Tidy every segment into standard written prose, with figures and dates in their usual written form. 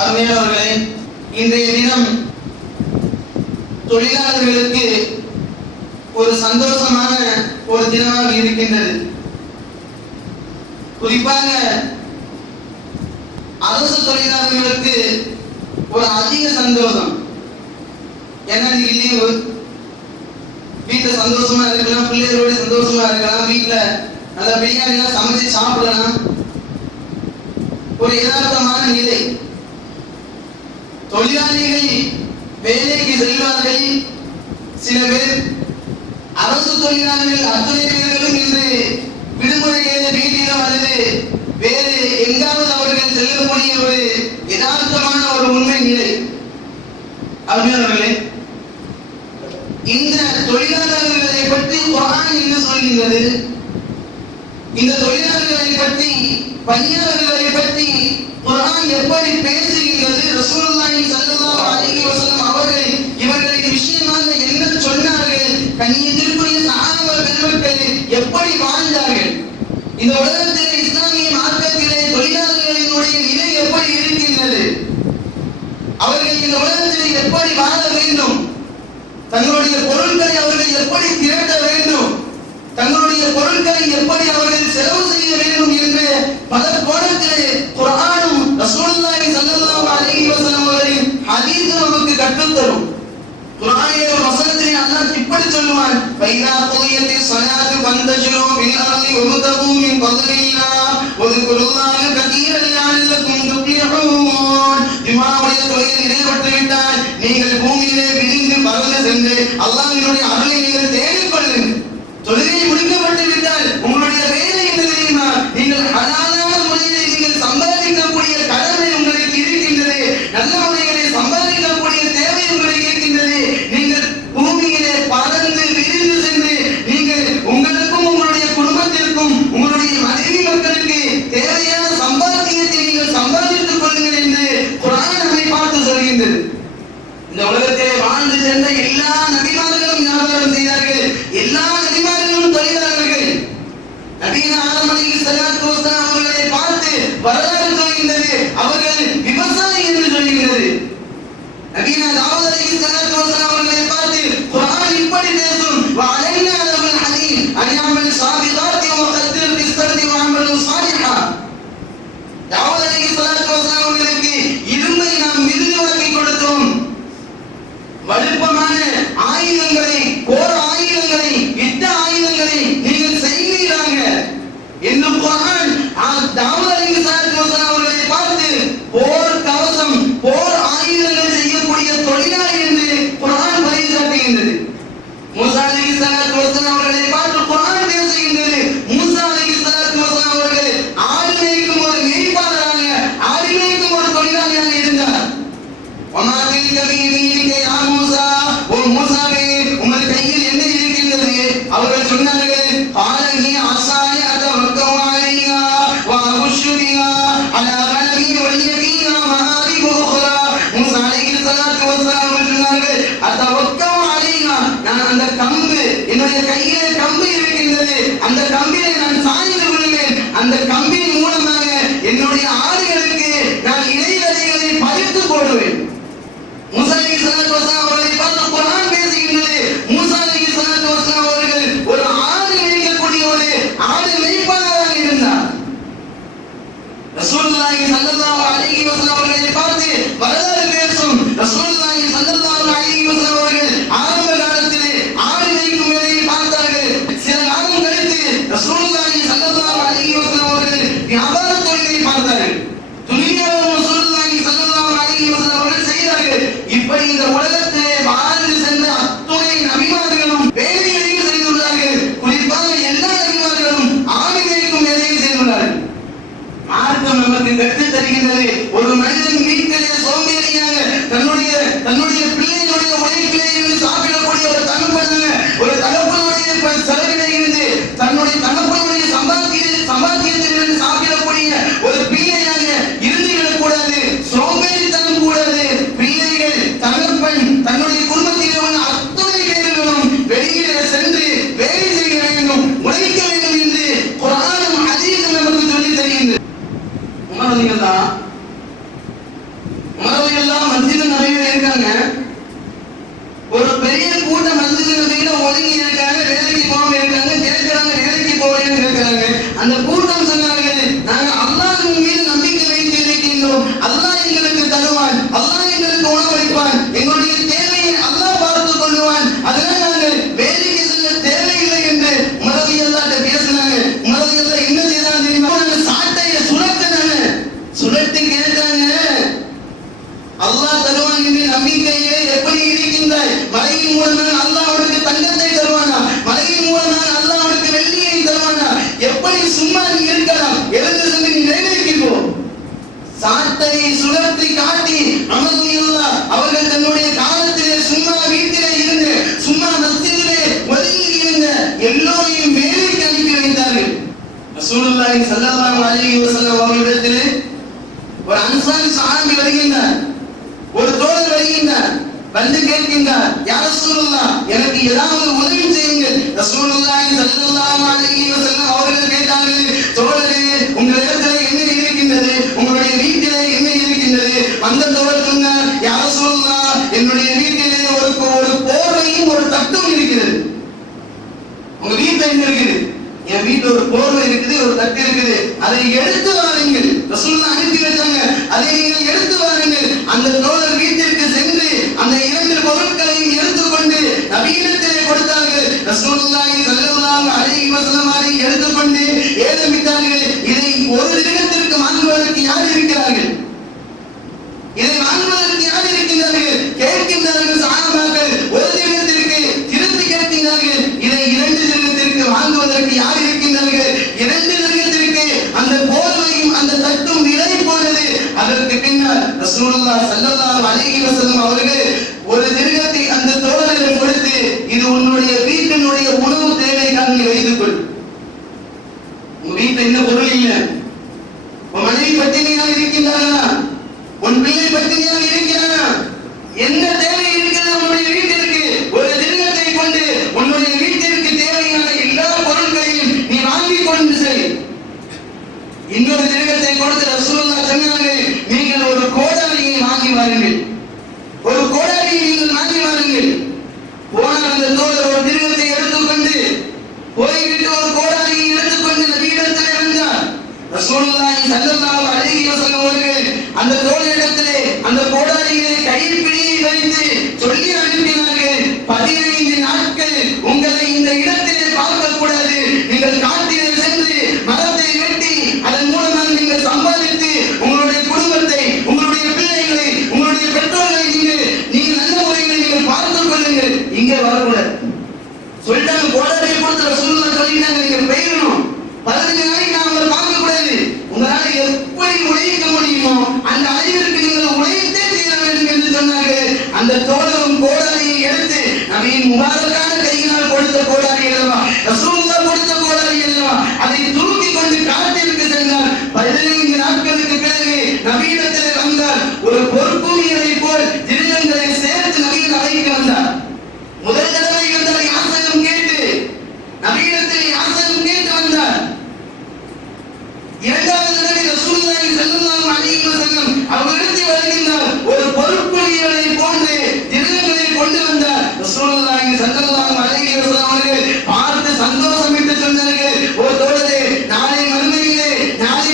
அருமையானவர்களே, இன்றைய தினம் தொழிலாளர்களுக்கு ஒரு சந்தோஷமான ஒரு தினமாக இருக்கின்றது. குறிப்பாக அரசு தொழிலாளர்களுக்கு ஒரு அதிக சந்தோஷம். ஏன்னா லீவு, வீட்டுல சந்தோஷமா இருக்கலாம், பிள்ளைகளோட சந்தோஷமா இருக்கலாம், வீட்டுல நல்ல பிரியாணி சமைச்சு சாப்பிடலாம். ஒரு யதார்த்தமான நிலை. தொழிலாளிகள் வேலைக்கு செல்வார்கள். சில பேர் அரசு தொழிலாளர்கள் அத்துணை பேர்களும் இன்று விடுமுறையில வீட்டிலும் அல்லது வேறு எங்காவது அவர்கள் செல்லக்கூடிய ஒரு யதார்த்தமான ஒரு உண்மை நிலை. அருமையானவர்களே, இந்த தொழிலாளர்களை பற்றி குர்ஆன் என்ன சொல்கின்றது? இந்த தொழிலாளர்களை பற்றி, பணியாளர்களை பற்றி குர்ஆன் எப்படி பேசுகின்றது? ரசூலுல்லாஹி ஸல்லல்லாஹு அலைஹி வஸல்லம் அவர்கள் இவர்களின் விஷயமாக என்ன சொன்னார்கள்? கண்ணியத்திற்குரிய சஹாபா பெருமக்கள் எப்படி வாழ்ந்தார்கள்? இந்த உலகத்திலே இஸ்லாமிய மார்க்கத்திலே தொழிலாளர்களினுடைய நிலை எப்படி இருக்கின்றது? அவர்கள் இந்த உலகத்தில் எப்படி வாழ வேண்டும்? தங்களுடைய பொருட்களை அவர்கள் எப்படி திரட்ட வேண்டும்? தங்களுடைய பொருட்களை எப்படி அவர்கள் செலவு செய்ய வேண்டும் என்று பல கோணத்திலே குர்ஆனும் ரசூலுல்லாஹி ஸல்லல்லாஹு அலைஹி வஸல்லம் அவர்களின் ஹதீஸ் நமக்கு கற்றுத் தரும். குர்ஆனிலே ஒரு வசனத்திலே அல்லாஹ் இப்படி சொல்லுவான், ஃபைதா குலியத்தி ஸலாத்து ஃபந்தஷிரு ஃபில் அர்தி வப்தகு மின் ஃபضலில்லாஹ் வذ்குருல்லாஹ கதீரன் லஅல்லகும் துஃப்லிஹூன். ஜும்ஆவுடைய தொழுகை நிறைவேற்றி விட்டால் நீங்கள் பூமியிலே விரிந்து பரந்து சென்று அல்லாஹ்வினுடைய அருளை நீங்கள் தேடிக் கொள்ளுங்கள். தொழுகை முடிக்கப்பட்டு விட்டால் உங்களுடைய வேலை என்ன தெரியுமா? நீங்கள் ஹலாலான முறையிலே நீங்கள் சம்பாதிக்கக்கூடிய கடமை உங்களுக்கு இருக்கின்றது. நல்ல முறையிலே சம்பாதிக்கக்கூடிய தேவை உங்களுக்கு இருக்கின்றது. நீங்கள் பூமியிலே பறந்து விரிந்து சென்று நீங்கள் உங்களுக்கும் உங்களுடைய குடும்பத்திற்கும் உங்களுடைய மனைவி மக்களுக்கு தேவையான சம்பாத்தியத்தை நீங்கள் சம்பாதித்துக் கொள்ளுங்கள் என்று குர்ஆன் நம்மை பார்த்து சொல்கின்றது. இந்த உலகத்திலே வாழ்ந்து சென்ற எல்லா நபிமார்களும் வியாபாரம் செய்தார்கள். எல்லா நபிமார்களும் தொழிலாளர்கள். நபிகள் ஆதம் அலைஹிஸ்ஸலாத்து வஸ்ஸலாம் அவர்களை பார்த்து வரலாறு சொல்கின்றது, அவர்கள் விவசாயி என்று சொல்கின்றது. நபிகள் தாவூத் அலைஹிஸ்ஸலாத்து வஸ்ஸலாம் அவர்களை பார்த்து குர்ஆன் இப்படி பேசும், வஅலைனா லஹுல் ஹதீத் அன் யஅமல் சாபிகாத்தி வ கத்திர் பிஸ்ஸர்தி வ அமலு ஸாலிஹா. தாவூத் அலைஹிஸ்ஸலாத்து வஸ்ஸலாம் அவர்களுக்கு இரும்பை நாம் மிருதுவாக்கி கொடுத்தோம். வலுப்பமான ஆயுதங்களை, போர் ஆயுதங்களை, யுத்த ஆயுதங்களை நீங்கள் செய்வீராங்க என்று குர்ஆன் தாவூத் அலைஹிஸ்ஸலாத்து வஸ்ஸலாம் அவர்களை பார்த்து போர் கவசம், போர் ஆயுதங்கள் செய்யக்கூடிய தொழிலாளி என்று குர்ஆன் பரிசாட்டுகின்றது. மூசா அலைஹிஸ்ஸலாத்து வஸ்ஸலாம் அவர்களை பார்த்து குர்ஆன் பேசுகின்றது. மூசா அலைஹிஸ்ஸலாத்து வஸ்ஸலாம் அவர்கள் ஆடு மேய்க்கும் ஒரு மேய்ப்பாளராக, ஆடு மேய்க்கும் ஒரு தொழிலாளியாக இருந்தார். வமா தில்க பியமீனிக யா மூசா, ஓ மூசாவே உங்கள் கையில் என்ன இருக்கின்றது? அவர்கள் சொன்னார்கள், காலஹி அஸாய அதவக்கவு அலைஹா வ அபுஷு பிஹா அலா கனமி வலிய ஃபீஹா மஆரிபு உக்ரா. மூசா அலைஹிஸ்ஸலாத்து வஸ்ஸலாம் அவர்கள் சொன்னார்கள், அதவக்கவு அலைஹா, நான் அந்த கம்பு, என்னுடைய கையிலே கம்பு இருக்கின்றது, அந்த கம்பிலே நான் சாய்ந்து விடுவேன். அந்த கம்பின் மூலமாக என்னுடைய ஆடுகளுக்கு நான் இலைகளை பறித்து போடுவேன். மூசா அலைஹிஸ்ஸலாத்து வஸ்ஸலாம் அவர்களை பார்த்து குர்ஆன் பேசுகின்றது. மூசா அலைஹிஸ்ஸலாத்து வஸ்ஸலாம் அவர்கள் ஒரு ஆடு மேய்க்கக்கூடிய ஒரு ஆடு மேய்ப்பாளராக இருந்தார். ரசூலுல்லாஹி ஸல்லல்லாஹு அலைஹி வஸல்லம் அவர்களை பார்த்து வரலாறு பேசும். ரசூலுல்லாஹி ஸல்லல்லாஹு அலைஹி வஸல்லம் அவர்கள் ஆரம்ப காலத்திலே ஆடு மேய்க்கும் வேலையை பார்த்தார்கள். சில காலம் கழித்து ரசூலுல்லாஹி ஸல்லல்லாஹு அலைஹி வஸல்லம் அவர்கள் வியாபார தொழிலை பார்த்தார்கள். துனியாவும் ரசூலுல்லாஹி ஸல்லல்லாஹு அலைஹி வஸல்லம் அவர்கள் செய்தார்கள். இப்படி இந்த உலகத்திலே வாழ்ந்து சென்ற அத்துணை நபிமார்களும் வேலைகளையும் செய்துள்ளார்கள். குறிப்பாக எல்லா நபிமார்களும் ஆடு மேய்க்கும் வேலையை செய்துள்ளார்கள். மார்க்கம் நமக்கு கற்றுத் தருகின்றது, ஒரு மனிதன் வீட்டிலே சோம்பேறியாக தன்னுடைய பிள்ளைகளுடைய உழைப்பிலே இருந்து சாப்பிடக்கூடிய ஒரு தகப்பனுடைய செலவிலே இருந்து தன்னுடைய தகப்பனுடைய சம்பாத்தியத்திலிருந்து சாப்பிடக்கூடிய ஒரு பிள்ளையாக இருந்து விடக்கூடாது. சோம்பேறித்தனம் கூடாது. பிள்ளைகள், தகப்பன் தன்னுடைய குடும்பத்தில் உள்ள அத்துணை பேர்களும் வெளியிலே சென்று வேலை செய்ய வேண்டும், உழைக்க வேண்டும் என்று குர்ஆனும் ஹதீஸும் நமக்கு சொல்லித் தருகின்றது. உமர் ரலியல்லாஹு கேட்கிறாங்க, ஒரு பெரிய கூட்டம் மஸ்ஜிதுல ஒதுங்கி இருக்காங்க, வேலைக்கு போகாம இருக்காங்க, கேட்கிறாங்க வேலைக்கு போறேன்னு கேட்கிறாங்க. அந்த கூட்டம் சொன்னாங்க, நாங்க அல்லாஹ்வின் மீது நம்பிக்கை வைத்து இருக்கின்றோம், அல்லாஹ் எங்களுக்கு தருவான், அல்லாஹ் எங்களுக்கு உணவளிப்பான், எங்களுடைய தேவையை அல்லாஹ் பார்த்துக் கொள்வான், அதனால் நாங்கள் வேலைக்கு செல்ல தேவையில்லை என்று உமர் ரலியல்லாஹு அன்ஹு பேசினாங்க. உமர் ரலியல்லாஹு என்ன செய்தாங்க தெரியுமா? சாட்டையை சுழற்றினாங்க. சுழற்றி கேட்டாங்க, அல்லாஹ் தருவான் என்று நம்பிக்கையே எப்படி இருக்கின்றாய்? மலையின் மூலமாக அல்லாஹ் அவனுக்கு தங்கத்தை தருவானா? மலையின் மூலமாக அல்லாஹ் அவனுக்கு வெள்ளியை தருவானா? எப்படி சும்மா நீ இருக்கலாம்? எழுந்து சென்று நீ வேலைக்கு போ. சாட்டையை சுழற்றி காட்டி அமதுல்லாஹ் அவர்கள் தன்னுடைய காலத்திலே சும்மா வீட்டிலே இருந்து, சும்மா மஸ்ஜிதிலே ஒதுங்கி இருந்த எல்லோரையும் வேலைக்கு அனுப்பி வைத்தார்கள். ரசூலுல்லாஹி ஸல்லல்லாஹு அலைஹி வஸல்லம் அவர்களிடத்திலே ஒரு அன்சாரி சஹாபி வருகின்றார். ஒரு தோழர் வருகின்றார், வந்து கேட்கின்றார், யா ரசூலுல்லாஹ் எனக்கு ஏதாவது உதவி செய்யுங்கள். ரசூலுல்லாஹி ஸல்லல்லாஹு அலைஹி வஸல்லம் அவர்கள் கேட்டார்கள், தோழரே உங்களிடத்தில் என்ன இருக்கின்றது? உங்களுடைய வீட்டிலே என்ன இருக்கின்றது? அந்த தோழர் சொன்னார், யா ரசூலுல்லாஹ் என்னுடைய வீட்டிலே ஒரு போர்வையும் ஒரு தட்டும் இருக்கிறது. உங்க வீட்டில் என்ன இருக்குது? என் வீட்டில் ஒரு போர்வை இருக்குது, ஒரு தட்டு இருக்குது, அதை எடுத்து வாருங்கள். ரசூலுல்லாஹ் அனுப்பி வச்சாங்க, அதை நீங்கள் எடுத்து வாருங்கள். அந்த தோழர் வீட்டிற்கு சென்று அந்த இரண்டு பொருட்களையும் எடுத்துக்கொண்டு நபியிடத்திலே கொடுத்தார்கள். ரசூலுல்லாஹி ஸல்லல்லாஹு அலைஹி வஸல்லம் அதை எடுத்துக்கொண்டு ஏலமிட்டார்கள். இதை ஒரு தினத்திற்கு வாங்குவதற்கு யார் இருக்கிறார்கள்? இதை வாங்குவதற்கு யார் இருக்கின்றார்கள்? கேட்கின்றார்கள் சஹாபாக்கள். ஒரு தினத்திற்கு திருப்பி கேட்கின்றார்கள். இதை இரண்டு தினத்திற்கு வாங்குவதற்கு யார் இருக்கின்றார்கள்? இரண்டு தினத்திற்கு அந்த போர்வையும் அந்த தட்டும் விலை போனது. அதற்கு பின்னர் ரசூலுல்லாஹ் ஸல்லல்லாஹு அலைஹி வஸல்லம் அவர்கள் ஒரு திரகத்தை அந்த தோழரிடம் கொடுத்து, இது உன்னுடைய வீட்டினுடைய உணவு தேவைக்காக நீ வைத்துக் கொள். உங்க வீட்டில் என்ன பொருள் இல்லை, உன் மனைவி பட்டினியாக இருக்கின்றானா, உன் பிள்ளை பட்டினியாக இருக்கிறானா, என்ன தேவை இருக்கிறது உன்னுடைய வீட்டிற்கு? ஒரு திரகத்தை கொண்டு உன்னுடைய வீட்டிற்கு தேவையான எல்லா பொருட்களையும் நீ வாங்கிக் கொண்டு செல். இன்னொரு திரகத்தை கொடுத்து ரசூலுல்லாஹ் சொன்னார்கள், நீங்கள் ஒரு கோடாரியை வாங்கி வாருங்கள், ஒரு கோடாரியை நீங்கள் வாங்கி வாருங்கள். போனால் அந்த தோழர் ஒரு திரகத்தை எடுத்துக்கொண்டு போய்விட்டு ஒரு கோடாரியை எடுத்துக்கொண்டு நபியிடத்திலே வந்தார். ரசூலுல்லாஹி ஸல்லல்லாஹு அலைஹி வஸல்லம் அவர்கள் அந்த தோழரிடத்திலே அந்த கோடாரியை கைப்பிடியை வைத்து சொல்லி அனுப்பினார்கள், 15 நாட்கள் உங்களை இந்த இடத்திலே பார்க்க கூடாது. நீங்கள் காட்டிலே சென்று மரத்தை வெட்டி அதன் மூலமாக நீங்கள் சம்பாதித்து உங்களுடைய குடும்பத்தை, உங்களுடைய பிள்ளைகளை, உங்களுடைய பெற்றோர்களை நீங்கள் நல்ல முறையில் நீங்கள் பார்த்துக் கொள்ளுங்கள், இங்கே வரக்கூடாது சொல்லிட்டாங்க. கோடாரியை கொடுத்து ரசூலுல்லாஹ் சொல்லிட்டாங்க, நீங்கள் பெய்யணும், 15 நாளைக்கு நாம பார்க்க கூடாது. உங்களால எப்படி உழைக்க முடியுமோ அந்த அறிவிற்கு நீங்கள் உழைத்தே தீர வேண்டும் என்று சொன்னார்கள். அந்த தோழரும் கோடாரியை எடுத்து நபியின் முபாரக்கான கையினால் கொடுத்த கோடாரி அல்லவா, ரசூலுல்லாஹ் கொடுத்த கோடாரி அல்லவா, அதை தூக்கி கொண்டு காட்டிற்கு சென்றார். 15 நாட்களுக்கு பிறகு நபியிடத்திலே வந்தார். ஒரு பொறுப்புமையை போல் திருநங்களை சேர்த்து நபியின் அறைக்கு வந்தார். முதல் தடவை வந்தார் யாசகம் கேட்டு, நபியிடத்திலே யாசகம் கேட்டு வந்தார். இரண்டாவது தடவை ரசூலுல்லாஹி ஸல்லல்லாஹு அலைஹி வஸல்லம் அவர்களிடத்தில் வருகின்றார். ஒரு பொறுப்புமையை போன்று திருநங்களை கொண்டு வந்தார். ரசூலுல்லாஹி ஸல்லல்லாஹு அலைஹி வஸல்லம் அவர்கள் பார்த்து சந்தோஷமிட்டு சொன்னார்கள், ஓ தோழரே, நாளை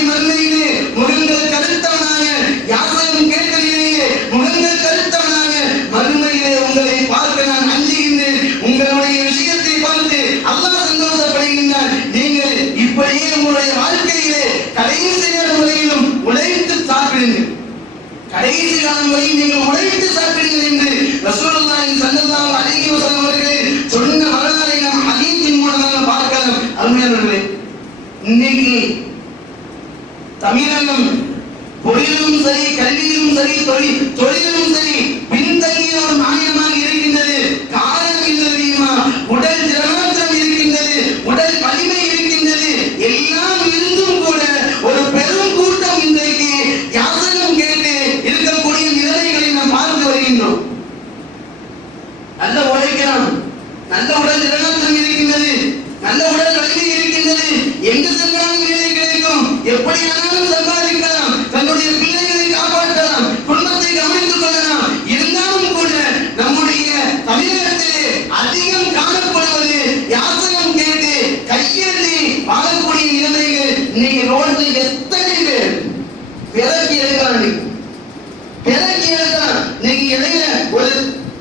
மறுமையிலே முகங்கள் கருத்தவனாக யாசகம் கேட்கவில்லையே, முகங்கள் கருத்தவனாக மறுமையிலே உங்களை பார்க்க நான் அஞ்சுகின்றேன். உங்களுடைய விஷயத்தை பார்த்து அல்லாஹ் சந்தோஷப்படுகின்றார். நீங்கள் இப்படியே உங்களுடைய வாழ்க்கையிலே கடைசி நேரம் வரையிலும் உழைத்து சாப்பிடுங்கள், கடைசி காலம் வரை நீங்கள் உழைத்து சாப்பிடுங்கள் என்று ரசூலுல்லாஹி ஸல்லல்லாஹு அலைஹி வஸல்லம் அவர்கள் சொன்ன வரலாறை நாம் ஹதீஸின் மூலமாக பார்க்கலாம். அருமையானவர்களே, இன்னைக்கு தமிழகம் பொருளிலும் சரி, கல்வியிலும் சரி, தொழிலும் சரி பின்தங்கிய ஒரு மாநிலமாக இருக்கின்றது. காரணம் என்ன தெரியுமா? உடல் திறமாற்றம் இருக்கின்றது, உடல் வலிமை இருக்கின்றது, எல்லாம் இருந்தும் கூட ஒரு பெரும் கூட்டம் இன்றைக்கு யாசகம் கேட்டு இருக்கக்கூடிய நிலைமைகளை நாம் பார்த்து வருகின்றோம். நல்ல உழைக்கலாம், நல்ல உடல் திறமாற்றம் இருக்கின்றது, நல்ல உடல் வலிமை இருக்கின்றது, எங்கு சென்றாலும் வேலை கிடைக்கும், எப்படியானாலும் சம்பாதிக்கலாம், தன்னுடைய பிள்ளைகளை காப்பாற்றலாம், குடும்பத்தை கவனித்துக் கொள்ளலாம். இருந்தாலும் கையேந்தி வாழக்கூடிய நிலைமைகள் இன்னைக்கு ரோட்ல எத்தனை பேர் விலக்கி எடுக்கிறாங்க, விலக்கி எடுக்கிறான். இன்னைக்கு இடையில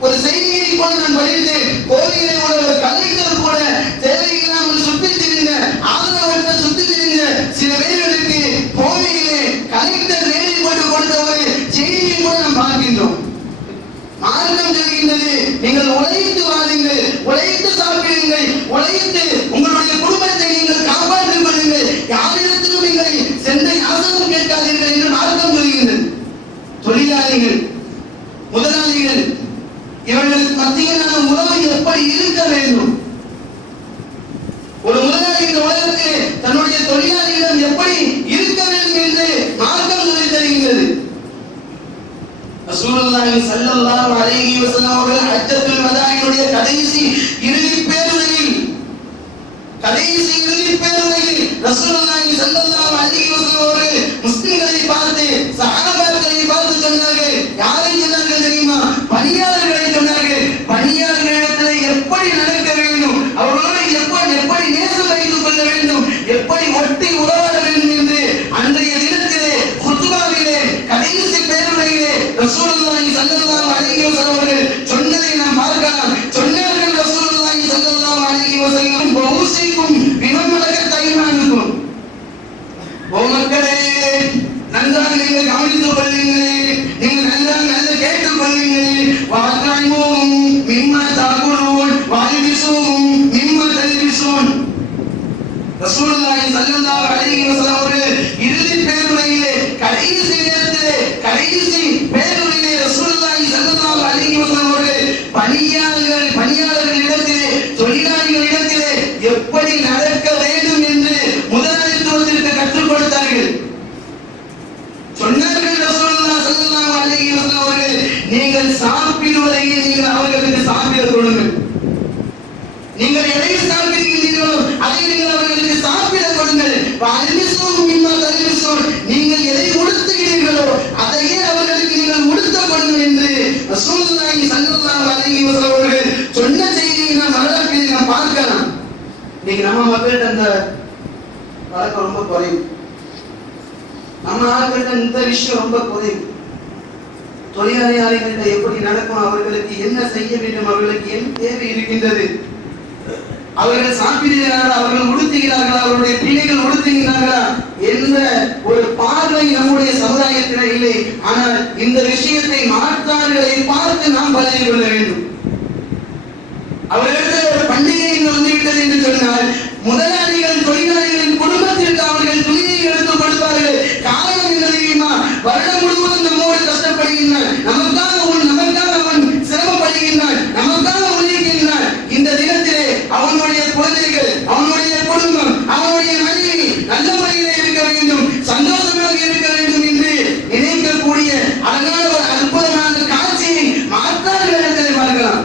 ஒரு செய்தியை கூட நான் படித்தேன். கோவிலை ஒரு கலைஞர் கூட தேவையில்லாமல் சுற்றி திரிந்த ஆதரவற்ற சுற்றி திரிந்த சில பேர்களுக்கு கோவிலே கலைஞர் வேலை போட்டு கொடுத்த ஒரு செய்தியை கூட நாம் பார்க்கின்றோம். மார்க்கம் சொல்கின்றது, நீங்கள் உழைத்து வாழுங்கள், உழைத்து சாப்பிடுங்கள், உழைத்து உங்களுடைய குடும்பத்தை நீங்கள் காப்பாற்றிக் கொள்ளுங்கள், யாரிடத்திலும் நீங்கள் சென்ற யாசகம் கேட்காதீர்கள் என்று மார்க்கம் சொல்கின்றது. தொழிலாளிகள், முதலாளிகள், இவர்களுக்கு மத்தியிலான உறவு எப்படி இருக்க வேண்டும்? ஒரு முதலாளி இந்த உலகத்தில் தன்னுடைய தொழிலாளிகளிடம் எப்படி இருக்க வேண்டும் என்று மார்க்கம் சொல்லித் தருகின்றது. ரசூலுல்லாஹி ஸல்லல்லாஹு அலைஹி வஸல்லம் அவர்கள் ஹஜ்ஜத்துல் வதாஇனுடைய கடைசி இறுதி பேருரையில் ரசூலுல்லாஹி ஸல்லல்லாஹு அலைஹி வஸல்லம் அவர்கள் முஸ்லிம்களை பார்த்து, சஹாபாக்களை பார்த்து சொன்னார்கள். யாரை சொன்னார்கள் தெரியுமா? பணியாளர்களை சொன்னார்கள். பணியாளர்களிடத்தில் எப்படி நடக்க வேண்டும், அவர்களோடு எப்படி நேசம் வைத்துக் கொள்ள வேண்டும், எப்படி ஒட்டி உறவாட வேண்டும் என்று அன்றைய தினத்திலே குத்பாவிலே கடைசி பேருரையிலே ரசூலுல்லாஹி ஸல்லல்லாஹு அலைஹி வஸல்லம் அவர்கள் சொன்னதை நாம் பார்க்கலாம். சொன்னார்கள் ரசூலுல்லாஹி ஸல்லல்லாஹு அலைஹி வஸல்லம், "வௌசிக்கும் பிமன் மலகத் ஐமானுக்கும்." ஓ மக்களே, நன்றாக நீங்கள் கவனித்துக் கொள்ளுங்கள், நீங்கள் நன்றாக கேட்டுக் கொள்ளுங்கள். "வஅத்இமுஹும் மிம்மா தஅகுலூன் வஅல்பிஸூஹும் மிம்மா தல்பிஸூன்." ரசூலுல்லாஹி ஸல்லல்லாஹு அலைஹி வஸல்லம் அவர்கள் இறுதி பேருரையிலே கடைசி நேரத்திலே கடைசி பேருரையிலே ரசூலுல்லாஹி ஸல்லல்லாஹு அலைஹி வஸல்லம் அவர்கள் பணியாளர்களிடத்திலே தொழிலாளிகளிடத்திலே எப்படி நடக்க வேண்டும் என்று முதலாளித்துவத்திற்கு கற்றுக் கொடுத்தார்கள். சொன்னார்கள் ரசூலுல்லாஹி ஸல்லல்லாஹு அலைஹி வஸல்லம் அவர்கள், நீங்கள் சாப்பிடுவதையே நீங்கள் அவர்களுக்கு சாப்பிட கொடுங்கள். நீங்கள் எதை சாப்பிடுகிறீர்களோ அதை நீங்கள் அவர்களுக்கு சாப்பிட கொடுங்கள். நீங்கள் எதை உடுத்துகிறீர்களோ அதையே அவர்களுக்கு நீங்கள் உடுத்த கொடுங்கள் என்று ரசூலுல்லாஹி ஸல்லல்லாஹு அலைஹி வஸல்லம் அவர்கள் சொன்ன செய்தியை நாம் வரலாற்றில் நாம் பார்க்கலாம். இன்னைக்கு நம்ம மக்கள்கிட்ட அந்த பழக்கம் ரொம்ப குறையும். நம்ம ஆட்கள்கிட்ட இந்த விஷயம் ரொம்ப குறையும். தொழிலாளிகள்கிட்ட எப்படி நடக்கும், அவர்களுக்கு என்ன செய்ய வேண்டும், அவர்களுக்கு என்ன தேவை இருக்கின்றது, அவர்கள் சாப்பிடுகிறார்களா, அவர்கள் உடுத்துகிறார்களா, அவருடைய பிள்ளைகள் உடுத்துகிறார்களா என்ற ஒரு பார்வை நம்முடைய சமுதாயத்தில் இல்லை. ஆனால் இந்த விஷயத்தை மாற்றார்களை பார்த்து நாம் பழகிக் கொள்ள வேண்டும். அவர்களிடத்தில் ஒரு பண்டிகை வந்துவிட்டது என்று சொன்னால் முதலாளிகள் தொழிலாளிகளின் குடும்பத்திற்கு அவர்கள் துணியை எடுத்து கொடுப்பார்கள். காரணம் என்ன தெரியுமா? வருடம் முழுவதும் நம்மோடு கஷ்டப்படுகின்றான், நமக்காக அவன் சிரமப்படுகின்றான், நமக்காக உழைக்கின்றான். இந்த தினத்திலே அவனுடைய குழந்தைகள், அவனுடைய குடும்பம், அவனுடைய மனைவி நல்ல முறையிலே இருக்க வேண்டும், சந்தோஷமாக இருக்க வேண்டும் என்று நினைக்கக்கூடிய அழகான ஒரு அற்புதமான காட்சியை மாற்றார்கள் பார்க்கலாம்.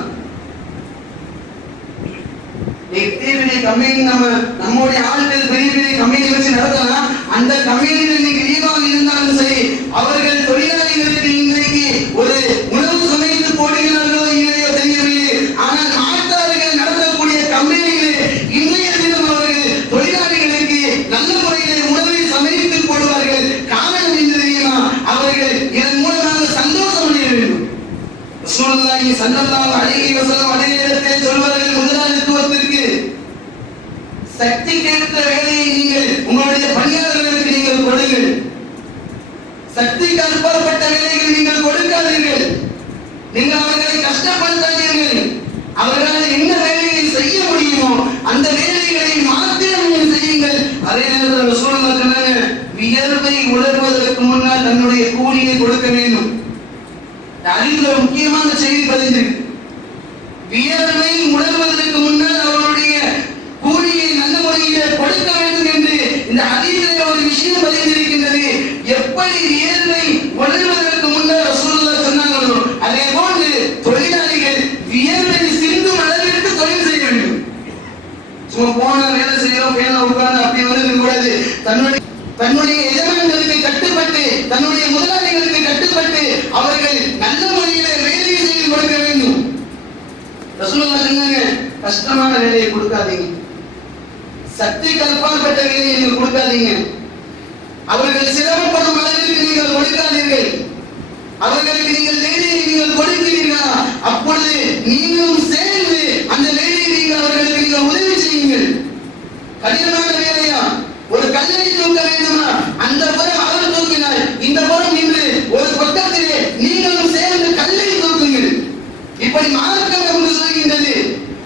நம்முடைய ஆட்கள் பெரிய பெரிய கம்பெனி வச்சு நடத்தலாம். அந்த கம்பெனியில் இன்னைக்கு லீவாக இருந்தாலும் சரி, அவர்கள் தொழிலாளிகளுக்கு இன்றைக்கு ஒரு உணவு சமைத்து போடுகிறார்களோ இல்லையோ தெரியவில்லை. ஆனால் மாற்றார்கள் நடத்தக்கூடிய கம்பெனிகளே இன்றைய தினம் அவர்கள் தொழிலாளிகளுக்கு நல்ல முறையிலே உணவை சமைத்து போடுவார்கள். காரணம் என்ன தெரியுமா? அவர்கள் இதன் மூலமாக சந்தோஷம் அடைய வேண்டும். ரசூலுல்லாஹி ஸல்லல்லாஹு அலைஹி வஸல்லம் அதே இடத்தில் சொல்வார்கள், முதலாளித்துவத்திற்கு சக்திக்கேற்ற வேலையை நீங்கள் உங்களுடைய பணியாளர்களுக்கு நீங்கள் கொடுங்கள். சக்திக்கு அப்பாற்பட்ட வேலைகளை நீங்கள் கொடுக்காதீர்கள். நீங்கள் அவர்களை கஷ்டப்படுத்தாதீர்கள். அவர்களால் என்ன வேலையை செய்ய முடியுமோ அந்த வேலைகளை மாத்திரம் நீங்கள் செய்யுங்கள். அதே நேரத்தில் ரசூலுல்லாஹி சொன்னாங்க, வியர்வை உலர்வதற்கு முன்னால் தன்னுடைய கூலியை கொடுக்க வேண்டும். அதில் ஒரு முக்கியமான செய்தி பதிந்திருக்கு. வியர்வை உலர்வதற்கு முன்னால் அவருடைய கூலியை நல்ல முறையிலே கொடுக்க வேண்டும் என்று இந்த ஹதீஸிலே ஒரு விஷயம் பதிந்திருக்கின்றது. எப்படி வியர்வை உலர்வதற்கு முன்னால் ரசூலுல்லாஹி சொன்னாங்களோ அதே போன்று தொழிலாளிகள் வியர்வை சிந்தும் அளவிற்கு தொழில் செய்ய வேண்டும். சும்மா போன வேலை செய்யறோம், வேலை உட்கார்ந்து அப்படி வருது கூடாது. தன்னுடைய எஜமான்களுக்கு கட்டுப்பட்டு, தன்னுடைய முதலாளிகளுக்கு கட்டுப்பட்டு அவர்கள் நல்ல முறையிலே வேலையை செய்து கொடுக்க வேண்டும். ரசூலுல்லாஹி சொன்னாங்க, கஷ்டமான வேலையை கொடுக்காதீங்க, சக்திக்கு அப்பாற்பட்ட வேலையை நீங்கள் கொடுக்காதீங்க. அவர்கள் சிரமப்படும் அளவிற்கு நீங்கள் கொடுக்காதீர்கள். அவர்களுக்கு நீங்கள் வேலையை நீங்கள் கொடுக்கிறீர்களா, அப்பொழுது நீங்களும் சேர்ந்து அந்த வேலையை நீங்கள் அவர்களுக்கு நீங்கள் உதவி செய்யுங்கள். கடினமான வேலையா, ஒரு கல்லை தூக்க வேண்டுமா, அந்த புறம் அவர் தூக்கினார், இந்த புறம் நின்று ஒரு பக்கத்திலே நீங்களும் சேர்ந்து கல்லை தூக்குங்கள். இப்படி மார்க்கம் என்று சொல்கின்றது.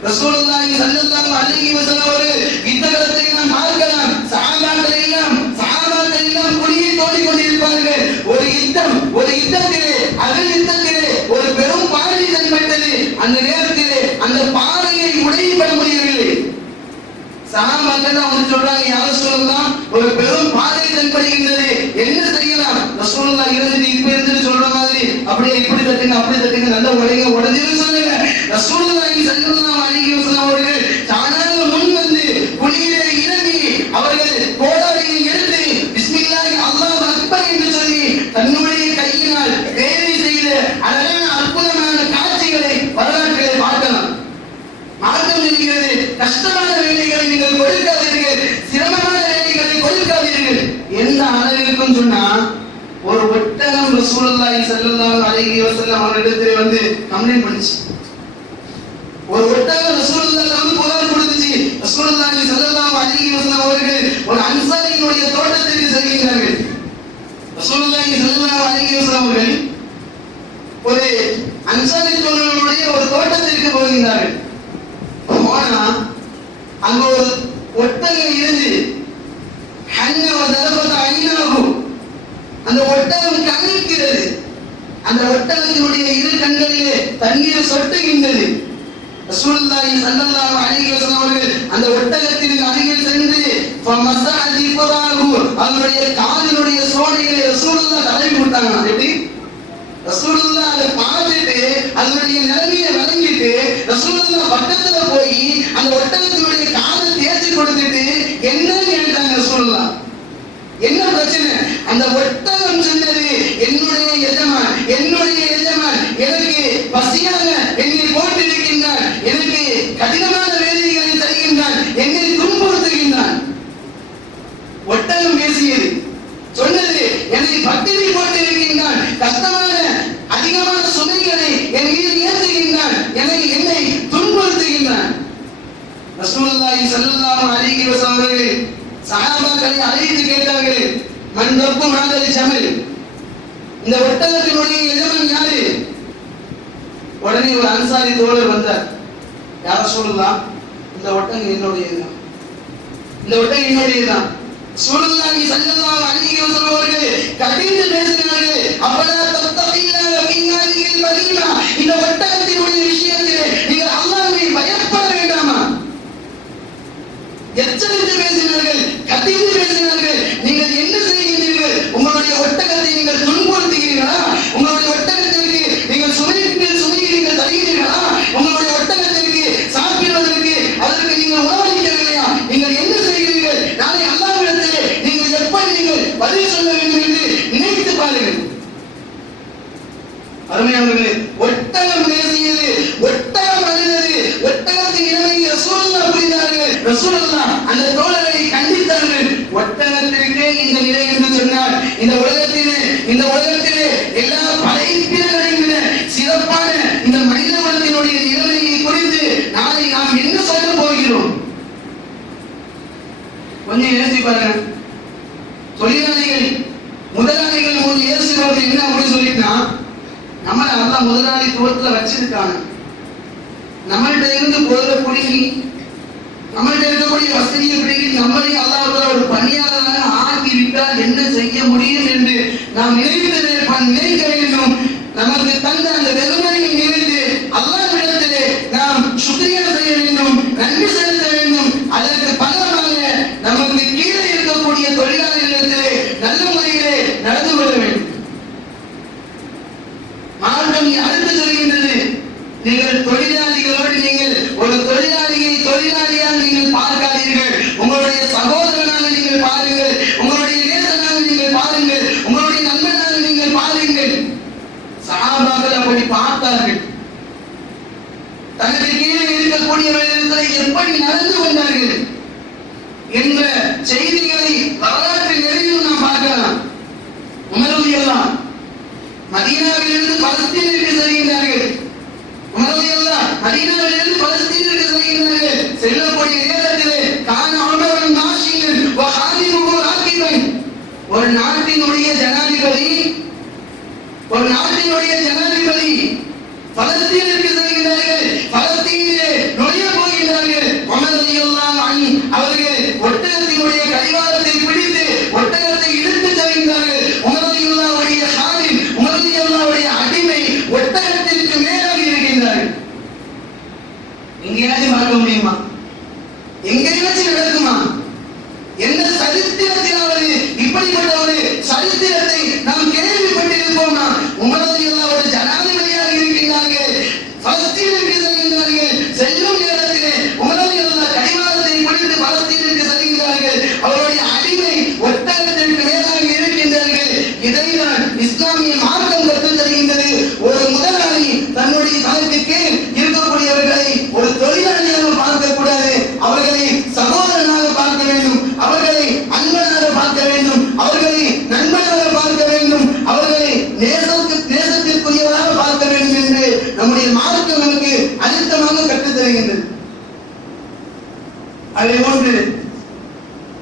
ரசூலுல்லாஹி ஸல்லல்லாஹு அலைஹி வஸல்லம் அவர்கள் யுத்தத்தை நாம் பார்க்கலாம். சஹாபாக்கள் எல்லாம் குடியை தோண்டிக் கொண்டிருப்பார்கள். ஒரு யுத்தத்திலே அகல் யுத்தத்திலே ஒரு பெரும் பாறை தென்பட்டது. அந்த நேரத்திலே அந்த பாறையை உடைப்பட முடியவில்லை. சஹாபாக்கள் வந்து சொல்றாங்க, யா ரசூலுல்லாஹ், ஒரு பெரும் பாறை தென்படுகின்றது, என்ன செய்யலாம்? ரசூலுல்லாஹ் இருந்து சொல்ற மாதிரி அப்படியே இப்படி தட்டுங்க அப்படி தட்டுங்க, நல்ல உடைஞ்சு சொல்லுங்க. ரசூலுல்லாஹி ஸல்லல்லாஹு அலைஹி வஸல்லம் அவர்கள் தானாக முன் வந்து குழியிலே இறங்கி அவர்கள் கோடாரியை எடுத்து பிஸ்மில்லாஹி அல்லாஹு அக்பர் என்று சொல்லி தன்னுடைய கையினால் வேலை செய்த அழகான அற்புதமான காட்சிகளை வரலாற்றிலே பார்க்கலாம். மார்க்கம் இருக்கிறது, கஷ்டமான வேலைகளை நீங்கள் கொடுக்காதீர்கள், சிரமமான வேலைகளை கொடுக்காதீர்கள். எந்த அளவிற்கும் சொன்னா, ஒரு ஒட்டகம் ரசூலுல்லாஹி ஸல்லல்லாஹு அலைஹி வஸல்லம் அவர்களிடத்திலே வந்து கம்ப்ளைண்ட் பண்ணுச்சு. ஒரு ஒட்டகம் ரசூலுல்லாஹி வந்து புகார் கொடுத்துச்சு. ரசூலுல்லாஹி ஸல்லல்லாஹு அலைஹி வஸல்லம் அவர்கள் ஒரு அன்சாரியினுடைய தோட்டத்திற்கு செல்கிறார்கள். ரசூலுல்லாஹி ஸல்லல்லாஹு அலைஹி வஸல்லம் அவர்கள் ஒரு அன்சாரி தோழர்களுடைய ஒரு தோட்டத்திற்கு போகிறார்கள். போனா அங்க ஒரு ஒட்டகம் இருந்து அந்த ஒட்டகம் கண்ணிக்கிறது. அந்த ஒட்டகத்தினுடைய இரு கண்களிலே தண்ணீர் சொட்டுகின்றது. ரசூலுல்லாஹி ஸல்லல்லாஹு அலைஹி வஸல்லம் அவர்கள் அந்த ஒட்டகத்தின் அருகில் சென்று அதனுடைய காலினுடைய சோனைகளை ரசூலுல்லாஹ் தடவி விட்டாங்க. எப்படி? ரசூலுல்லாஹ் அதை பார்த்துட்டு அதனுடைய நிலைமையை வழங்கிட்டு ரசூலுல்லாஹ் பக்கத்துல போய் அந்த ஒட்டகத்தினுடைய காலை தேய்ச்சி கொடுத்துட்டு என்னன்னு கேட்டாங்க. ரசூலுல்லாஹ், என்ன பிரச்சனை? அந்த ஒட்டகம் சொன்னது, என்னுடைய எஜமான் எனக்கு பசியாக என்னை போட்டு இருக்கின்றான், எனக்கு கடினமான வேலைகளை தருகின்றான், என்னை துன்புறுத்துகின்றான். ஒட்டகம் பேசியது, சொன்னது, என்னை பட்டினி போட்டு இருக்கின்றான், கஷ்டமான அதிகமான சுமைகளை என் மீது ஏற்றுகின்றான், என்னை துன்புறுத்துகின்றான். ரசூலுல்லாஹி ஸல்லல்லாஹு அலைஹி வஸல்லம் அவர்கள் சஹாபாக்களை அழைத்து கேட்டார்கள், மன் ரப்பு ஹாதல் ஜமல், இந்த ஒட்டகத்தினுடைய எஜமான் யாரு? உடனே ஒரு அன்சாரி தோழர் வந்தார். யா ரசூலுல்லாஹ், இந்த ஒட்டகம் என்னுடையதுதான், இந்த ஒட்டகம் என்னுடையதுதான். ரசூலுல்லாஹி ஸல்லல்லாஹு அலைஹி வஸல்லம் அவர்கள் கடிந்து பேசினார்கள். அப்பலா தத்தகில்லாஹ ஃபீ ஹாதிஹில் பலீமா, இந்த ஒட்டகத்தினுடைய விஷயத்திலே நீங்கள் அல்லாஹ்வை பயப்பட வேண்டாமா? எச்சரித்து பேசினார்கள், கடிந்து பேசினார்கள். நீங்கள் என்ன செய்கின்றீர்கள்? உங்களுடைய ஒட்டகத்தை நீங்கள் துன்புறுத்துகிறீர்களா? உங்களுடைய ஒட்டகத்திற்கு நீங்கள் சுமைகிறீர்கள் தருகிறீர்களா? உங்களுடைய ஒட்டகத்திற்கு சாப்பிடுவதற்கு அதற்கு நீங்கள் உணவளிக்கவில்லையா? நீங்கள் என்ன செய்கிறீர்கள்? நாளை அல்லாஹ்விடத்திலே நீங்கள் எப்படி நீங்கள் பதில் சொல்ல வேண்டும் என்று நினைத்து பாருங்கள். அருமையானவர்களே, ஒட்டகம் பேசியது, ஒட்டகம் அழுதது, ஒட்டகத்தின் நிலைமையை ரசூலுல்லாஹ் புரிந்தார்கள். ரசூலுல்லாஹ் அந்த தோழரை கண்டித்தார்கள். ஒட்டகத்திற்கே இந்த நிலை என்று சொன்னால், இந்த உலகத்திலே எல்லா படைப்பினங்களையும் விட சிறப்பான இந்த மனித குலத்தினுடைய நிலைமையை குறித்து நாளை நாம் என்ன சொல்ல போகிறோம்? கொஞ்சம் யோசிச்சு பாருங்க. முதலாளிகள் முன் இயேசுவது என்ன அப்படின்னு சொல்லிட்டா, நம்மளை அல்லாஹ் முதலாளித்துவத்துல வச்சிருக்காங்க. நம்மள்கிட்ட இருந்து பொருளை பிடிங்கி, நம்மள்கிட்ட இருக்கக்கூடிய வசதியை பிடிங்கி நம்மளே அல்லாஹ் ஒரு பணியாளராக ஆக்கிவிட்டால் என்ன செய்ய முடியும் என்று நாம் நினைக்க வேண்டும். நமக்கு தந்த அந்த வெறுமனையை நினைத்து அல்லாஹ்விடத்திலே நாம் சுக்ரியா செய்ய வேண்டும், நன்றி செலுத்த வேண்டும். அதற்கு பகரமாக நமக்கு கீழே இருக்கக்கூடிய தொழிலாளர்களிடத்திலே நல்ல முறையிலே நடந்து கொள்ள வேண்டும். மார்க்கம் அடுத்து சொல்கின்றது, நீங்கள் தொழிலாளிகளோடு நீங்கள் ஒரு தொழிலாளியாக நீங்கள் பார்க்காதீர்கள், உங்களுடைய சகோதரனாக நீங்கள் பாருங்கள், உங்களுடைய நேசனாக நீங்கள் பாருங்கள், உங்களுடைய நண்பனாக நீங்கள் பாருங்கள். சஹாபாக்கள் அப்படி பார்த்தார்கள். தனக்கு கீழே இருக்கக்கூடியவர்களிடத்தில் எப்படி நடந்து கொண்டார்கள்? செய்திகளை வரலாற்று நெறியிலும் நாம் பார்க்கலாம். உமர் ரலியல்லாஹு மதீனாவிலிருந்து பலஸ்தீனுக்கு செல்கின்றார்கள். உமர் ரலியல்லாஹு மதீனாவிலிருந்து பலஸ்தீனுக்கு செல்கின்றார்கள். செல்லக்கூடிய நேரத்திலே கான உமர் நாஷின் வ ஹாலிமுஹு ராகிபன், ஒரு நாட்டினுடைய ஜனாதிபதி பலஸ்தீனுக்கு செல்கிறார்கள். பலஸ்தீனிலே நுழைய போகிறார்கள். உமர் ரலியல்லாஹு அன்ஹு அவர்கள் ஒட்டகத்தினுடைய கடிவாளத்தை பிடித்து ஒட்டகத்தை இழுத்து செல்கிறார்கள். உமர் ரலியல்லாஹுடைய ஹாலிம், உமர் ரலியல்லாஹுடைய அடிமை ஒட்டகத்திற்கு மேலாக இருக்கின்றார்கள். எங்கேயாச்சும் பார்க்க முடியுமா? எங்கேயாச்சும் நடக்குமா? எந்த சரித்திரத்திலாவது இப்படிப்பட்ட ஒரு சரித்திரத்தை நாம் கேள்விப்பட்டிருப்போமா? உமர் ரலியல்லாஹு ஜனாதிபதியாக இருக்கின்றார்கள். பலஸ்தீனுக்கு செல்கின்றார்கள். செல்லும் நேரத்திலே உமர் ரலியல்லாஹு கடிவாளத்தை பிடித்து பலஸ்தீனுக்கு செல்கின்றார்கள். அவருடைய அடிமை ஒட்டகத்திற்கு மேலாக இருக்கின்றார்கள். இதைதான் இஸ்லாமிய மார்க்கம் கற்றுத் தருகின்றது. ஒரு முதலாளி தன்னுடைய தனக்கு இருக்கக்கூடியவர்களை ஒரு தொழிலாளியாக பார்க்க கூடாது. அவர்களை சகோதரனாக பார்க்க வேண்டும். அவர்களை அன்பனாக பார்க்க வேண்டும். அவர்களை நண்பனாக பார்க்க வேண்டும். அவர்களை நேசத்திற்குரியவராக பார்க்க வேண்டும் என்று நம்முடைய மார்க்கம் நமக்கு அழுத்தமாக கற்றுத் தருகின்றது. அதே போன்று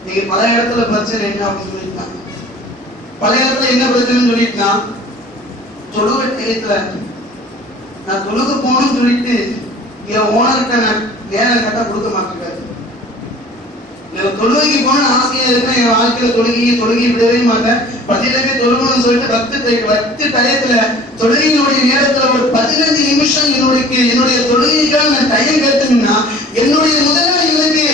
நீங்க பல இடத்துல பிரச்சனை என்ன அப்படின்னு சொல்லிட்டாங்க. பல இடத்துல என்ன பிரச்சனைன்னு சொல்லிட்டா, தொழுக டயத்துல நான் தொழுக போகணும்னு சொல்லிட்டு என் ஓனர்கிட்ட நான் நேரம் கட்டா கொடுக்க மாட்டேங்காரு. தொழுகைக்கு போன ஆசையா இருக்குன்னா என் வாழ்க்கையில தொழுகை விடவே மாட்டேன். பதிலவே தொழுகணும்னு சொல்லிட்டு வத்து டயத்துல தொழுகையினுடைய நேரத்துல ஒரு 15 நிமிஷம் என்னுடைய தொழுகைக்காக நான் டைம் கேட்டேன்னா என்னுடைய முதலாளிகளுக்கு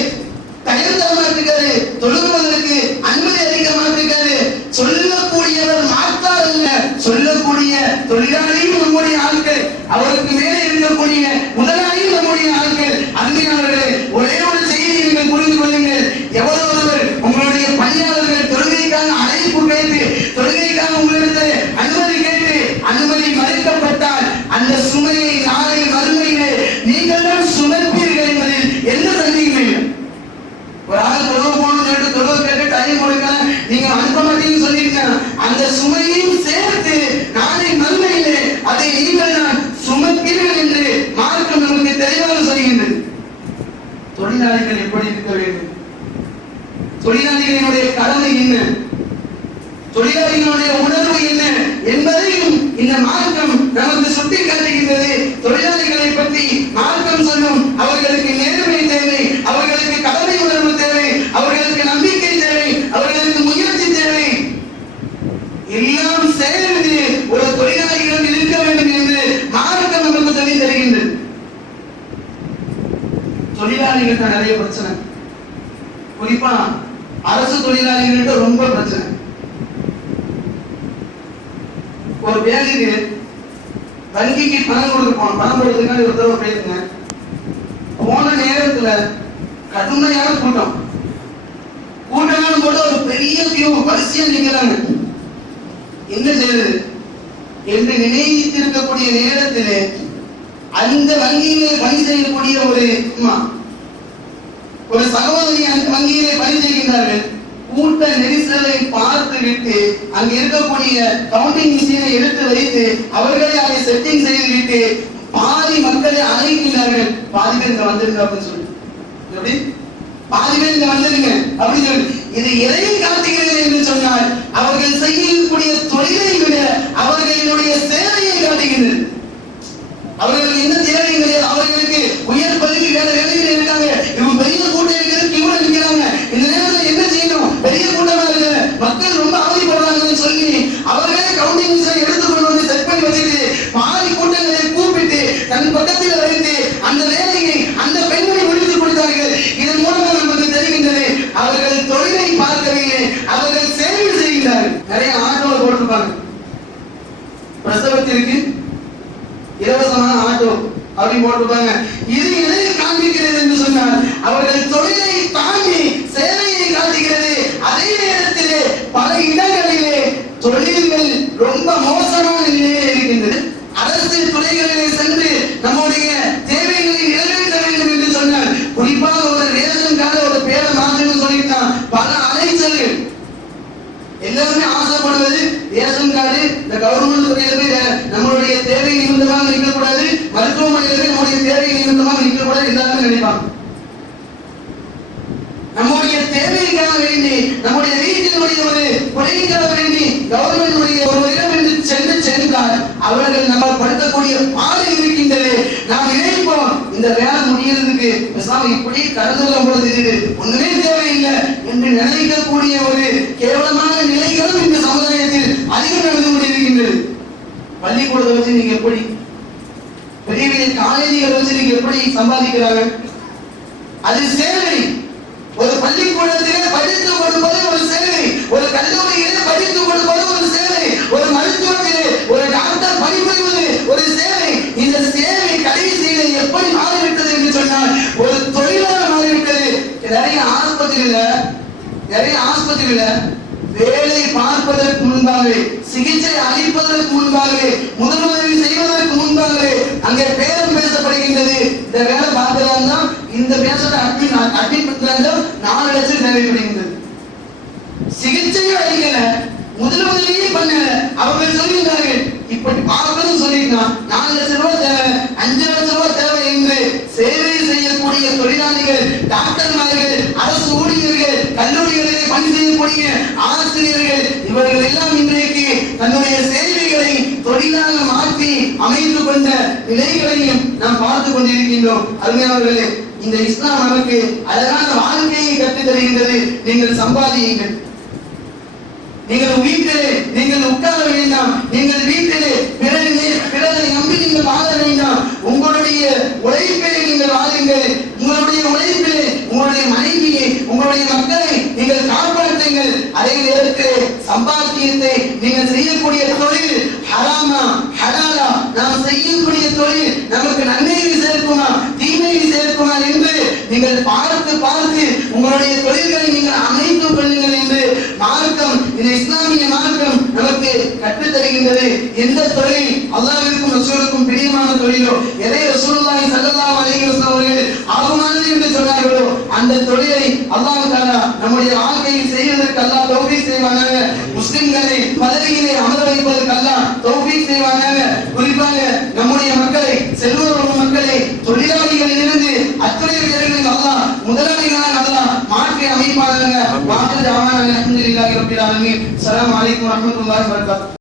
டைம் தர மாட்டிருக்காரு. தொழுகுவதற்கு அனுமதி அளிக்க மாட்டிருக்காரு. சொல்லக்கூடியவர் மாற்றார் அல்ல, சொல்லக்கூடிய தொழிலாளியும் நம்முடைய ஆட்கள், அவருக்கு மேலே இருக்கக்கூடிய முதலாளியும் நம்முடைய ஆட்கள். அருமையாளர்களே, ஒரே ஒரு செய்தியை நீங்கள் புரிந்து கொள்ளுங்கள். எவ்வளவு உங்களுடைய பணியாளர்கள் தொழுகைக்காக அழைப்பு கேட்டு தொழுகைக்காக உங்களிடத்தில் அனுமதி கேட்டு அனுமதி மறுக்கப்பட்டால் அந்த சுமையை நாளை மறுமையிலே நீங்கள் தான் சுமப்பீர்கள் என்பதில் எந்த சந்தேகமே இல்லை. ஒரு ஆள் தொழுவு போகணும்னு சொல்லிட்டு தொழுவு கேட்டு டைம் கொடுக்க நீங்க அனுப்ப மாட்டீங்கன்னு சொல்லிருக்க, அந்த சுமையையும் சேர்த்து நாளை மறுமையிலே அதை நீங்கள் தான் சுமப்பீர்கள் என்று மார்க்கம் நமக்கு தெளிவாக சொல்கின்றது. தொழிலாளிகள் எப்படி இருக்க வேண்டும்? தொழிலாளிகளினுடைய கடமை என்ன? தொழிலாளிகளுடைய உணர்வு என்ன என்பதையும் இந்த மார்க்கம் நமக்கு சுட்டி காட்டுகின்றது. தொழிலாளிகளை பற்றி மார்க்கம் சொல்லும். அவர்களுக்கு நேர்மை தேவை, அவர்களுக்கு கடமை உணர்வு தேவை, அவர்களுக்கு நம்பிக்கை தேவை, அவர்களுக்கு முயற்சி தேவை. எல்லாம் சேர்ந்து ஒரு தொழிலாளிகள் இருக்க வேண்டும் என்று மார்க்கம் நமக்கு சொல்லி தருகின்றது. தொழிலாளிகள் தான் நிறைய பிரச்சனை. குறிப்பா அரசு தொழிலாளிகள்கிட்ட ரொம்ப பிரச்சனை. ஒரு பேங்குக்கு வங்கிக்கு பணம் கொடுத்துருப்போம். பணம் கொடுத்துருக்காங்க ஒரு தடவை போயிருங்க. போன நேரத்துல கடுமையான கூட்டம் போட்டு ஒரு பெரிய வரிசையா நிற்கிறாங்க. என்ன செய்யறது என்று நினைத்திருக்கக்கூடிய நேரத்திலே அந்த வங்கியிலே பணி செய்யக்கூடிய ஒரு சகோதரி அந்த வங்கியிலே பணி செய்கின்றார்கள். கூட்ட நெரிசலை பார்த்து விட்டு அங்க இருக்கக்கூடிய கவுண்டிங் மிஷினை எடுத்து வைத்து அவர்களை அதை செட்டிங் செய்து விட்டு பாதி மக்களை அழைக்கின்றார்கள். பாதி பேர் இங்க வந்துருங்க அப்படின்னு சொல்லி, எப்படி பாதி பேர் இங்க வந்துருங்க அப்படின்னு சொல்லி, இது எதை காட்டுகிறது என்று சொன்னால் அவர்கள் செய்யக்கூடிய தொழிலை விட அவர்களுடைய சேவையை காட்டுகிறது. அவர்கள் என்ன தேவை கிடையாது. அவர்களுக்கு உயர் பதவி வேலையில் இருக்காங்க. இவங்க பெரிய கூட்டம் இருக்கிறது இவ்வளவு நிற்கிறாங்க. இந்த நேரத்தில் என்ன செய்யணும்? பெரிய கூட்டமா இருக்கு, மக்கள் ரொம்ப அவதிப்படுறாங்கன்னு சொல்லி அவர்களே கவுண்டிங் மிஷினை எடுத்துக்கொண்டு வந்து செட் பண்ணி வச்சுட்டு பாதி கூட்டங்களை கூப்பிட்டு தன் பக்கத்தில் வைத்து அந்த வேலையை அந்த பெண்களை முடித்து கொடுத்தார்கள். இதன் மூலமாக நமக்கு தெரிகின்றது அவர்கள் தொழிலை பார்க்கவில்லை, அவர்கள் சேவை செய்கிறார்கள். நிறைய ஆட்டோவில் போட்டிருப்பாங்க, பிரசவத்திற்கு இலவசமான ஆட்டோ அப்படி போட்டிருப்பாங்க. இது எதை காண்பிக்கிறது என்று சொன்னால் அவர்கள் தொழிலை தாண்டி சேவையை காட்டுகிறது. அதே நேரத்திலே பல இடங்களிலே தொழில்கள் ரொம்ப மோசமான நிலையிலே இருக்கின்றது. அரசு துறைகளிலே சென்று நம்முடைய தேவைகளை நிறைவேற்ற வேண்டும் என்று சொன்னால் குறிப்பாக ஒரு ரேஷன் கார்டு ஒரு பேரை மாற்றணும்னு சொல்லிட்டான். பல தமிழ்நாடு இந்த கவர்மெண்ட் துறையில நம்மளுடைய தேவை நிமித்தமாக இருக்கக்கூடாது, மருத்துவமனையில நம்முடைய தேவை நிமித்தமாக இருக்கக்கூடாது எல்லாருமே நினைப்பாங்க. நம்முடைய தேவைக்காக வேண்டி, நம்முடைய வீட்டினுடைய ஒரு குறைக்காக வேண்டி கவர்மெண்ட் ஒரு இடம் என்று சென்றால் அவர்கள் நம்ம படுத்தக்கூடிய பாதை இருக்கின்றது. நாம் நினைப்போம் இந்த வேலை முடியறதுக்கு இப்படி கடந்துள்ள பொழுது ஒண்ணுமே தேவையில்லை என்று நினைக்கக்கூடிய ஒரு கேவலமான நிலைகளும் இந்த சமுதாயத்தில் அதிகம் நடந்து கொண்டிருக்கின்றது. பள்ளிக்கூடத்தை வச்சு நீங்க எப்படி, பெரிய பெரிய காலேஜுகளை வச்சு நீங்க எப்படி சம்பாதிக்கிறாங்க? அது சேவை. ஒரு பள்ளிக்கூடத்திலே படித்துக் கொடுப்பது ஒரு சேவை, ஒரு கல்லூரியிலே படித்துக் கொடுப்பது ஒரு சேவை, ஒரு மருத்துவத்திலே ஒரு டாக்டர் பணிபுரிவது ஒரு சேவை. இந்த சேவை கடைசியில எப்படி மாறிவிட்டது என்று சொன்னால் ஒரு தொழிலாக மாறிவிட்டது. நிறைய ஆஸ்பத்திரியில வேலை பார்ப்பதற்கு முன்பாகவே, சிகிச்சை அளிப்பதற்கு முன்பாகவே, முதலுதவி செய்வதற்கு முன்பாகவே அங்கே பேரம் பேசப்படுகின்றது. இந்த வேலை பார்க்கிறாங்க, இந்த பேசுற அட்மிட் பண்றாங்க, 4 லட்சம் தேவைப்படுகின்றது. சிகிச்சையை அளிக்கல, முதலுதவியே பண்ணல. அவர்கள் சொல்லுகிறார்கள் இப்படி பார்க்கணும் சொல்லிட்டா 4 லட்சம் ரூபாய் தேவை, 5 லட்சம் ரூபாய் தேவை என்று சேவை செய்யக்கூடிய தொழிலாளிகள், டாக்டர்மார்கள், அரசு ஊழியர்கள், கல்லூரிகளிலே பணி செய்யக்கூடிய ஆசிரியர்கள், இவர்கள் எல்லாம் இன்றைக்கு தன்னுடைய சேவைகளை தொழிலாக மாற்றி அமைத்துக் கொண்ட நிலைகளையும் நாம் பார்த்துக் கொண்டிருக்கின்றோம். அருமையானவர்களே, இந்த இஸ்லாம் நமக்கு அழகான வாழ்க்கையை கற்றுத் தருகின்றது. நீங்கள் சம்பாதியுங்கள், நீங்கள் வீட்டிலே நீங்கள் உட்கார வேண்டாம், நீங்கள் வீட்டிலே பிறரை நம்பி நீங்கள் வாழ வேண்டாம். உங்களுடைய உழைப்பிலே நீங்கள் வாழுங்கள். உங்களுடைய உழைப்பிலே உங்களுடைய மனைவியை, உங்களுடைய மக்களை நீங்கள் காப்பாற்றுங்கள். அதே நேரத்தில் சம்பாத்தியத்தை நீங்கள் செய்யக்கூடிய தொழில் ஹராமா ஹலாலா, நாம் செய்யக்கூடிய தொழில் நமக்கு நன்மையை சேர்க்குமா தீமையை சேர்க்குமா என்று நீங்கள் பார்த்து பார்த்து உங்களுடைய தொழில்களை நீங்கள் அமைத்துக் கொள்ளுங்கள் என்று மார்க்கம், இந்த இஸ்லாமிய மார்க்கம் நமக்கு கற்றுத் தருகின்றது. எந்த தொழில் அல்லாஹ்விற்கும் ரசூலுக்கும் பிரியமான தொழிலோ, எதை ரசூலுல்லாஹி ஸல்லல்லாஹு அலைஹி வஸல்லம் அவர்கள் ஆகுமானது என்று சொன்னார்களோ அந்த தொழிலை அல்லாஹ் தஆலா நம்முடைய வாழ்க்கையில் செய்வதற்கு அல்லாஹ் தௌஃபீக் செய்வானாக. முஸ்லிம்களை பதவியிலே அமர வைப்பதற்கு அல்லாஹ் தௌஃபீக் செய்வானாக. குறிப்பாக நம்முடைய மக்களை, செல்வந்த மக்களை தொழிலாளிகளில் இருந்து அத்துணை பேர்களையும் அல்லாஹ் முதலாளிகளாக அல்லாஹ் மாற்றி அமைப்பானாக. வாஹிர் தஅவானா அல்ஹம்துலில்லாஹி ரப்பில் ஆலமீன். அஸ்ஸலாமு அலைக்கும் வரஹ்மத்துல்லாஹி வபரகாத்துஹு.